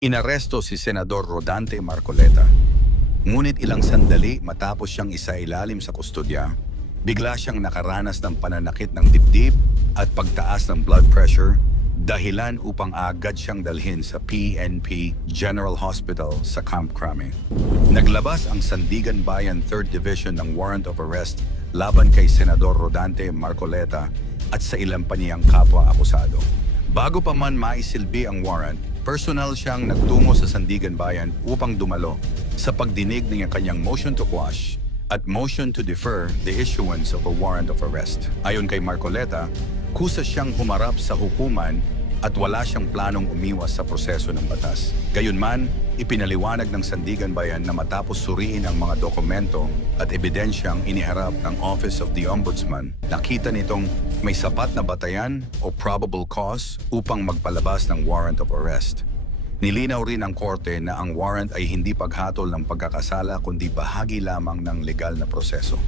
Inaresto si Senador Rodante Marcoleta. Ngunit ilang sandali matapos siyang isailalim sa kustodya, bigla siyang nakaranas ng pananakit ng dibdib at pagtaas ng blood pressure, dahilan upang agad siyang dalhin sa PNP General Hospital sa Camp Crame. Naglabas ang Sandigan Bayan 3rd Division ng warrant of arrest laban kay Senador Rodante Marcoleta at sa ilang pa niyang kapwa-akusado. Bago pa man maisilbi ang warrant, personal siyang nagtungo sa Sandigan Bayan upang dumalo sa pagdinig ng kanyang motion to quash at motion to defer the issuance of a warrant of arrest. Ayon kay Marcoleta, kusa siyang humarap sa hukuman at wala siyang planong umiwas sa proseso ng batas. Gayunman, ipinaliwanag ng Sandigan Bayan na matapos suriin ang mga dokumento at ebidensyang iniharap ng Office of the Ombudsman, nakita nitong may sapat na batayan o probable cause upang magpalabas ng warrant of arrest. Nilinaw rin ng korte na ang warrant ay hindi paghatol ng pagkakasala kundi bahagi lamang ng legal na proseso.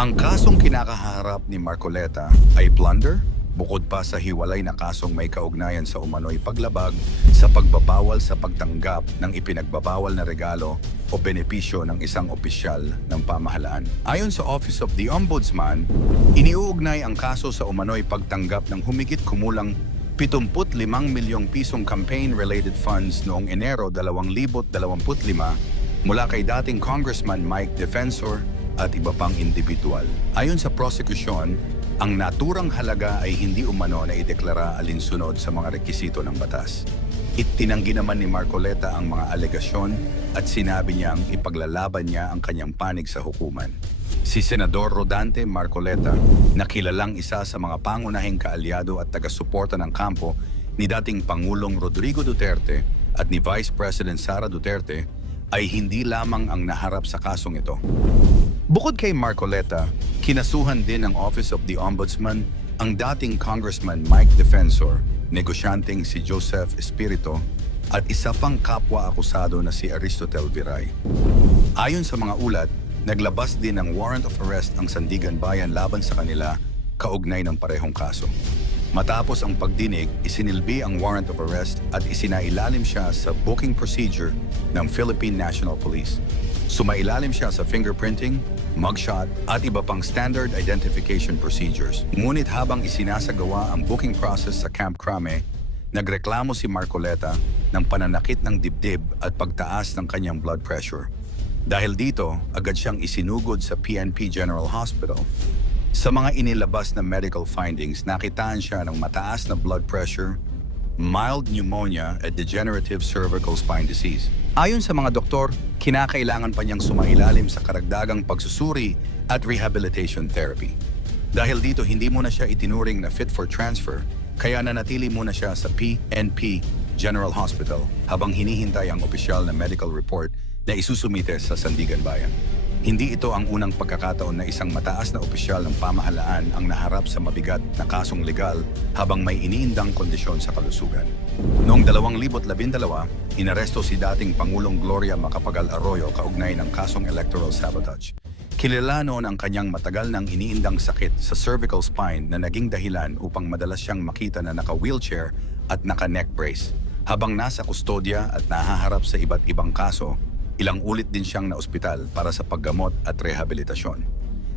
Ang kasong kinakaharap ni Marcoleta ay plunder, bukod pa sa hiwalay na kasong may kaugnayan sa umano'y paglabag sa pagbabawal sa pagtanggap ng ipinagbabawal na regalo o benepisyo ng isang opisyal ng pamahalaan. Ayon sa Office of the Ombudsman, iniuugnay ang kaso sa umano'y pagtanggap ng humigit kumulang 75 milyong pisong campaign-related funds noong Enero 2025 mula kay dating Congressman Mike Defensor at iba pang individual. Ayon sa prosecution, ang naturang halaga ay hindi umano na ideklara alinsunod sa mga rekisito ng batas. Itinanggi naman ni Marcoleta ang mga alegasyon at sinabi niyang ipaglalaban niya ang kanyang panig sa hukuman. Si Senador Rodante Marcoleta, na kilalang isa sa mga pangunahing kaalyado at taga-suporta ng kampo ni dating Pangulong Rodrigo Duterte at ni Vice President Sara Duterte, ay hindi lamang ang naharap sa kasong ito. Bukod kay Marcoleta, kinasuhan din ng Office of the Ombudsman ang dating Congressman Mike Defensor, negosyanteng si Joseph Espirito, at isa pang kapwa-akusado na si Aristotel Viray. Ayon sa mga ulat, naglabas din ng warrant of arrest ang Sandigan Bayan laban sa kanila kaugnay ng parehong kaso. Matapos ang pagdinig, isinilbi ang warrant of arrest at isinailalim siya sa booking procedure ng Philippine National Police. Sumailalim siya sa fingerprinting, mugshot at iba pang standard identification procedures. Ngunit habang isinasagawa ang booking process sa Camp Crame, nagreklamo si Marcoleta ng pananakit ng dibdib at pagtaas ng kanyang blood pressure. Dahil dito, agad siyang isinugod sa PNP General Hospital. Sa mga inilabas na medical findings, nakitaan siya ng mataas na blood pressure, mild pneumonia at degenerative cervical spine disease. Ayon sa mga doktor, kinakailangan pa niyang sumailalim sa karagdagang pagsusuri at rehabilitation therapy. Dahil dito, hindi muna siya itinuring na fit for transfer, kaya nanatili muna siya sa PNP General Hospital habang hinihintay ang opisyal na medical report na isusumite sa Sandigan Bayan. Hindi ito ang unang pagkakataon na isang mataas na opisyal ng pamahalaan ang naharap sa mabigat na kasong legal habang may iniindang kondisyon sa kalusugan. Noong 2012, inaresto si dating Pangulong Gloria Macapagal Arroyo kaugnay ng kasong electoral sabotage. Kilala noon ang kanyang matagal nang iniindang sakit sa cervical spine na naging dahilan upang madalas siyang makita na naka-wheelchair at naka-neck brace. Habang nasa kustodya at nahaharap sa iba't ibang kaso, ilang ulit din siyang naospital para sa paggamot at rehabilitasyon.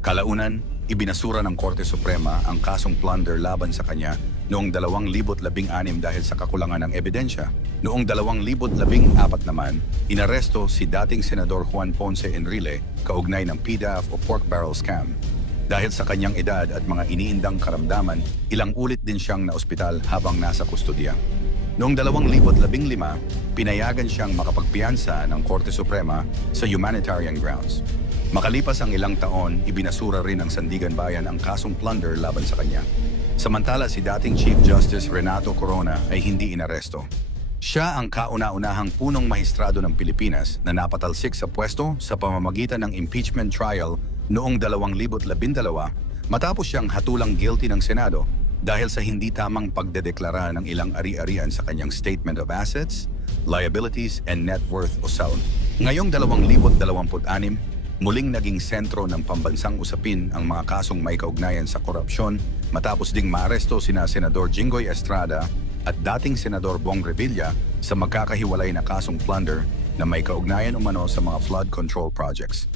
Kalaunan, ibinasura ng Korte Suprema ang kasong plunder laban sa kanya noong 2016 dahil sa kakulangan ng ebidensya. Noong 2014 naman, inaresto si dating Senador Juan Ponce Enrile kaugnay ng PDAF o pork barrel scam. Dahil sa kanyang edad at mga iniindang karamdaman, ilang ulit din siyang naospital habang nasa kustodya. Noong 2015, pinayagan siyang makapagpiyansa ng Korte Suprema sa humanitarian grounds. Makalipas ang ilang taon, ibinasura rin ng Sandigan Bayan ang kasong plunder laban sa kanya. Samantala si dating Chief Justice Renato Corona ay hindi inaresto. Siya ang kauna-unahang punong mahistrado ng Pilipinas na napatalsik sa pwesto sa pamamagitan ng impeachment trial noong 2012 matapos siyang hatulang guilty ng Senado dahil sa hindi tamang pagdedeklara ng ilang ari-arian sa kanyang Statement of Assets, Liabilities, and Net Worth o SALN. Ngayong 2026, muling naging sentro ng pambansang usapin ang mga kasong may kaugnayan sa korupsyon matapos ding maaresto sina Senador Jinggoy Estrada at dating Senador Bong Revilla sa magkakahiwalay na kasong plunder na may kaugnayan umano sa mga flood control projects.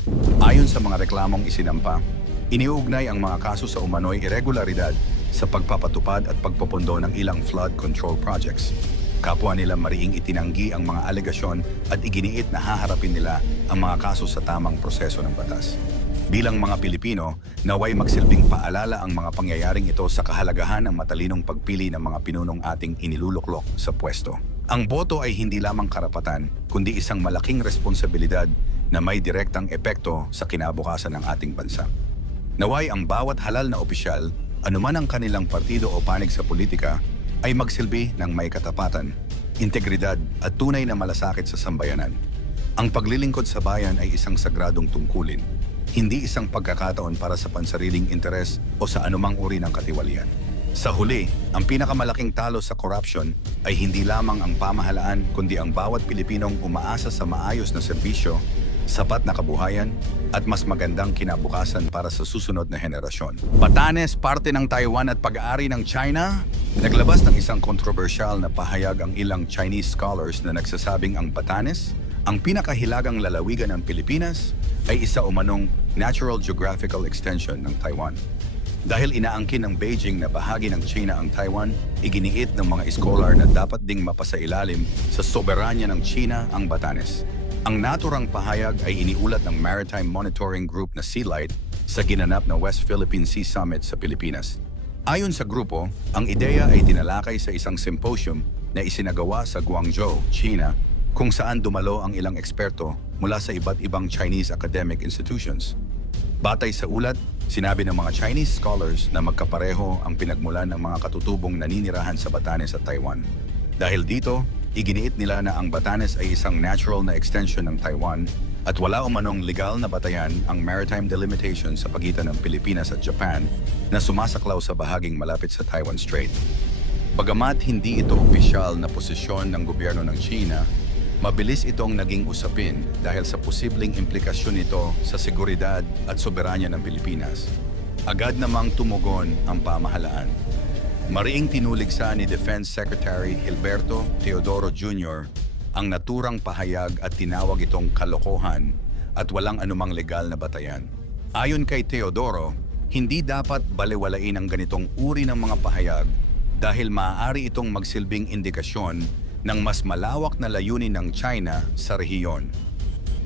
Ayon sa mga reklamong isinampa, iniuugnay ang mga kaso sa umano'y irregularidad sa pagpapatupad at pagpopondo ng ilang flood control projects. Kapwa nila mariing itinanggi ang mga alegasyon at iginiit na haharapin nila ang mga kaso sa tamang proseso ng batas. Bilang mga Pilipino, naway magsilbing paalala ang mga pangyayaring ito sa kahalagahan ng matalinong pagpili ng mga pinunong ating iniluluklok sa pwesto. Ang boto ay hindi lamang karapatan, kundi isang malaking responsibilidad na may direktang epekto sa kinabukasan ng ating bansa. Naway ang bawat halal na opisyal, anuman ang kanilang partido o panig sa politika, ay magsilbi ng may katapatan, integridad at tunay na malasakit sa sambayanan. Ang paglilingkod sa bayan ay isang sagradong tungkulin, hindi isang pagkakataon para sa pansariling interes o sa anumang uri ng katiwalian. Sa huli, ang pinakamalaking talo sa corruption ay hindi lamang ang pamahalaan kundi ang bawat Pilipinong umaasa sa maayos na serbisyo, sapat na kabuhayan at mas magandang kinabukasan para sa susunod na henerasyon. Batanes, parte ng Taiwan at pag-aari ng China? Naglabas ng isang kontrobersyal na pahayag ang ilang Chinese scholars na nagsasabing ang Batanes, ang pinakahilagang lalawigan ng Pilipinas, ay isa umanong natural geographical extension ng Taiwan. Dahil inaangkin ng Beijing na bahagi ng China ang Taiwan, iginiit ng mga scholar na dapat ding mapasailalim sa soberanya ng China ang Batanes. Ang naturang pahayag ay iniulat ng Maritime Monitoring Group na Sealight sa ginanap na West Philippine Sea Summit sa Pilipinas. Ayon sa grupo, ang ideya ay tinalakay sa isang symposium na isinagawa sa Guangzhou, China, kung saan dumalo ang ilang eksperto mula sa iba't ibang Chinese academic institutions. Batay sa ulat, sinabi ng mga Chinese scholars na magkapareho ang pinagmulan ng mga katutubong naninirahan sa Batanes at Taiwan. Dahil dito, iginiit nila na ang Batanes ay isang natural na extension ng Taiwan at wala umanong legal na batayan ang maritime delimitation sa pagitan ng Pilipinas at Japan na sumasaklaw sa bahaging malapit sa Taiwan Strait. Bagamat hindi ito opisyal na posisyon ng gobyerno ng China, mabilis itong naging usapin dahil sa posibleng implikasyon nito sa seguridad at soberanya ng Pilipinas. Agad namang tumugon ang pamahalaan. Mariing tinuligsa ni Defense Secretary Gilberto Teodoro Jr. ang naturang pahayag at tinawag itong kalokohan at walang anumang legal na batayan. Ayon kay Teodoro, hindi dapat balewalain ang ganitong uri ng mga pahayag dahil maaari itong magsilbing indikasyon ng mas malawak na layunin ng China sa rehiyon.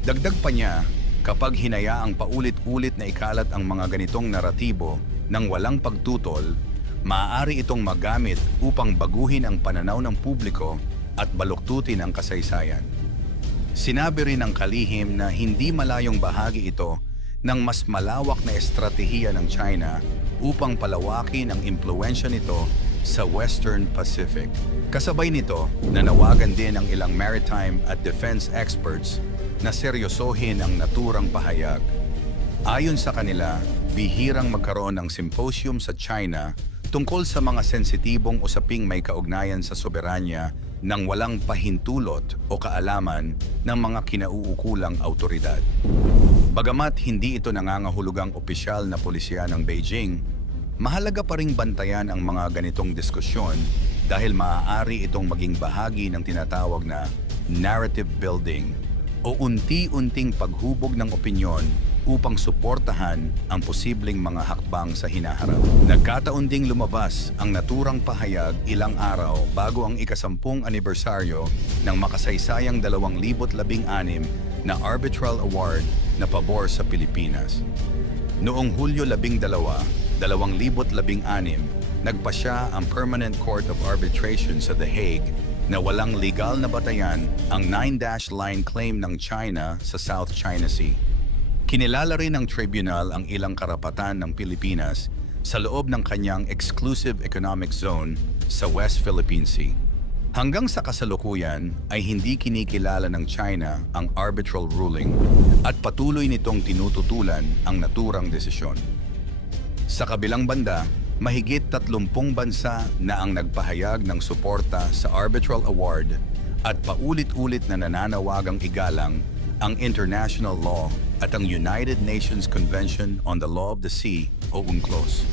Dagdag pa niya, kapag hinayaang paulit-ulit na ikalat ang mga ganitong naratibo ng walang pagtutol, maaari itong magamit upang baguhin ang pananaw ng publiko at baluktutin ang kasaysayan. Sinabi rin ng kalihim na hindi malayong bahagi ito ng mas malawak na estratehiya ng China upang palawakin ang impluwensya nito sa Western Pacific. Kasabay nito, nanawagan din ang ilang maritime at defense experts na seryosohin ang naturang pahayag. Ayon sa kanila, bihirang magkaroon ng symposium sa China tungkol sa mga sensitibong usaping may kaugnayan sa soberanya ng walang pahintulot o kaalaman ng mga kinauukulang autoridad. Bagamat hindi ito nangangahulugang opisyal na pulisya ng Beijing, mahalaga pa ring bantayan ang mga ganitong diskusyon dahil maaari itong maging bahagi ng tinatawag na narrative building o unti-unting paghubog ng opinyon upang suportahan ang posibleng mga hakbang sa hinaharap. Nagkataon ding lumabas ang naturang pahayag ilang araw bago ang ika-10 anibersaryo ng makasaysayang 2016 na Arbitral Award na pabor sa Pilipinas. Noong Hulyo 12, 2016, nagpasya ang Permanent Court of Arbitration sa The Hague na walang legal na batayan ang 9-dash line claim ng China sa South China Sea. Kinilala rin ng tribunal ang ilang karapatan ng Pilipinas sa loob ng kanyang exclusive economic zone sa West Philippine Sea. Hanggang sa kasalukuyan ay hindi kinikilala ng China ang arbitral ruling at patuloy nitong tinututulan ang naturang desisyon. Sa kabilang banda, mahigit 30 bansa na ang nagpahayag ng suporta sa Arbitral Award at paulit-ulit na nananawagang igalang ang international law at ang United Nations Convention on the Law of the Sea o UNCLOS.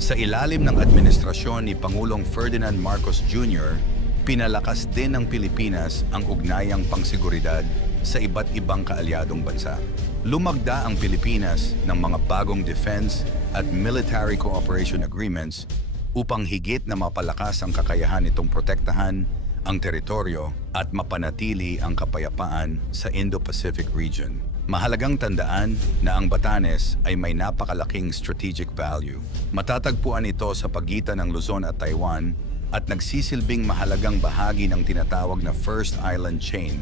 Sa ilalim ng administrasyon ni Pangulong Ferdinand Marcos Jr., Pinalakas din ng Pilipinas ang ugnayang pangseguridad sa iba't ibang kaalyadong bansa. Lumagda ang Pilipinas ng mga bagong defense at military cooperation agreements upang higit na mapalakas ang kakayahan nitong protektahan ang teritoryo at mapanatili ang kapayapaan sa Indo-Pacific region. Mahalagang tandaan na ang Batanes ay may napakalaking strategic value. Matatagpuan ito sa pagitan ng Luzon at Taiwan at nagsisilbing mahalagang bahagi ng tinatawag na First Island Chain,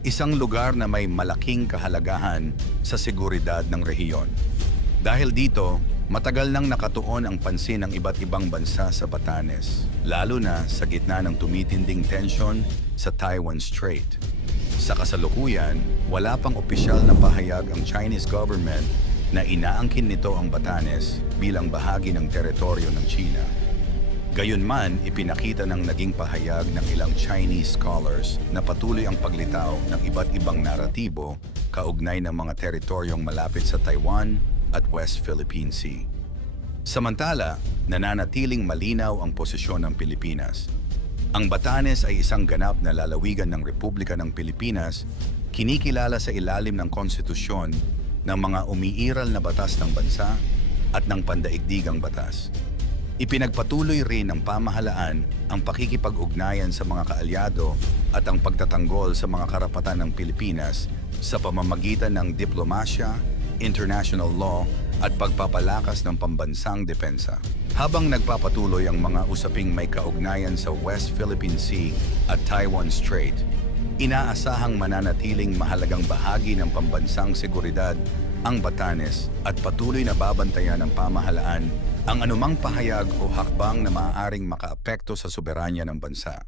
isang lugar na may malaking kahalagahan sa seguridad ng rehiyon. Dahil dito, matagal nang nakatuon ang pansin ng iba't ibang bansa sa Batanes, lalo na sa gitna ng tumitinding tensyon sa Taiwan Strait. Sa kasalukuyan, wala pang opisyal na pahayag ang Chinese government na inaangkin nito ang Batanes bilang bahagi ng teritoryo ng China. Gayunman, ipinakita ng naging pahayag ng ilang Chinese scholars na patuloy ang paglitaw ng iba't ibang naratibo kaugnay ng mga teritoryong malapit sa Taiwan at West Philippine Sea. Samantala, nananatiling malinaw ang posisyon ng Pilipinas. Ang Batanes ay isang ganap na lalawigan ng Republika ng Pilipinas, kinikilala sa ilalim ng konstitusyon ng mga umiiral na batas ng bansa at ng pandaigdigang batas. Ipinagpatuloy rin ng pamahalaan ang pakikipag-ugnayan sa mga kaalyado at ang pagtatanggol sa mga karapatan ng Pilipinas sa pamamagitan ng diplomasya, international law at pagpapalakas ng pambansang depensa. Habang nagpapatuloy ang mga usaping may kaugnayan sa West Philippine Sea at Taiwan Strait, inaasahang mananatiling mahalagang bahagi ng pambansang seguridad ang Batanes at patuloy na babantayan ng pamahalaan ang anumang pahayag o hakbang na maaaring makaapekto sa soberanya ng bansa.